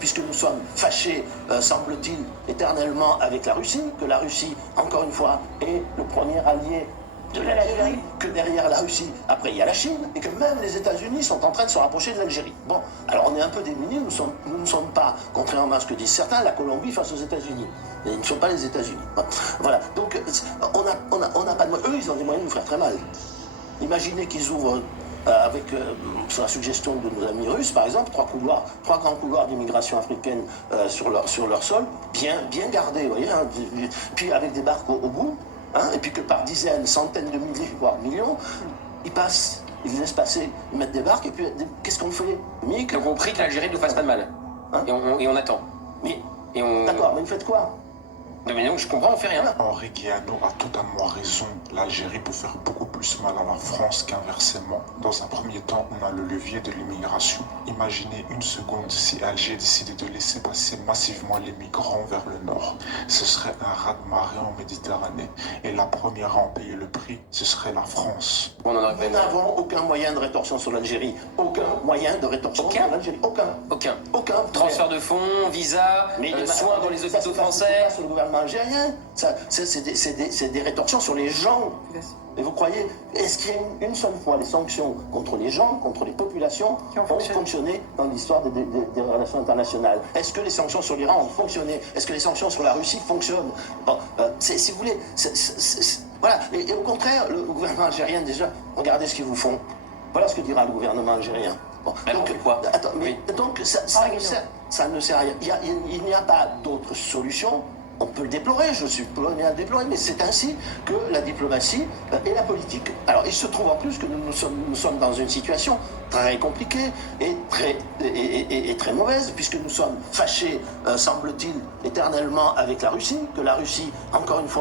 puisque nous sommes fâchés, semble-t-il, éternellement avec la Russie, que la Russie, encore une fois, est le premier allié de l'Algérie, que derrière la Russie, après il y a la Chine, et que même les États-Unis sont en train de se rapprocher de l'Algérie. Bon, alors on est un peu démunis, nous ne sommes pas, contrairement à ce que disent certains, la Colombie face aux États-Unis. Ils ne sont pas les États-Unis. Bon, voilà, donc on n'a pas de moyens. Eux, ils ont des moyens de nous faire très mal. Imaginez qu'ils ouvrent, sur la suggestion de nos amis russes, par exemple, trois grands couloirs d'immigration africaine sur leur sol, bien gardés, vous voyez, hein, puis avec des barques au bout. Hein, et puis que par dizaines, centaines de milliers, voire millions, ils passent, ils laissent passer, ils mettent des barques, et puis qu'est-ce qu'on fait? Donc on prie que l'Algérie ne nous fasse pas de mal. Hein, et on attend. D'accord, mais vous faites quoi? Mais non, je comprends, on fait rien. Henri Guéano a totalement raison. L'Algérie peut faire beaucoup plus mal à la France qu'inversement. Dans un premier temps, on a le levier de l'immigration. Imaginez une seconde si Alger décidait de laisser passer massivement les migrants vers le nord. Ce serait un raz-de-marée en Méditerranée. Et la première à en payer le prix, ce serait la France. Nous n'avons aucun moyen de rétorsion sur l'Algérie. Aucun moyen de rétorsion sur l'Algérie. Aucun. Transfert de fonds, visa, soins dans les hôpitaux français. Sur le gouvernement algérien, c'est des rétorsions sur les gens. Et vous croyez, est-ce qu'il y a une seule fois les sanctions contre les gens, contre les populations, ont fonctionné dans l'histoire des relations internationales? Est-ce que les sanctions sur l'Iran ont fonctionné? Est-ce que les sanctions sur la Russie fonctionnent? Bon, si vous voulez, voilà. Et au contraire, le gouvernement algérien, déjà, regardez ce qu'ils vous font. Voilà ce que dira le gouvernement algérien. Bon, donc, quoi? Attends, mais donc ça ne sert à rien. Il n'y a pas d'autre solution. On peut le déplorer, je suis pas à le déplorer, mais c'est ainsi que la diplomatie et la politique. Alors, il se trouve en plus que nous sommes dans une situation très compliquée et très mauvaise, puisque nous sommes fâchés, semble-t-il, éternellement avec la Russie, que la Russie, encore une fois,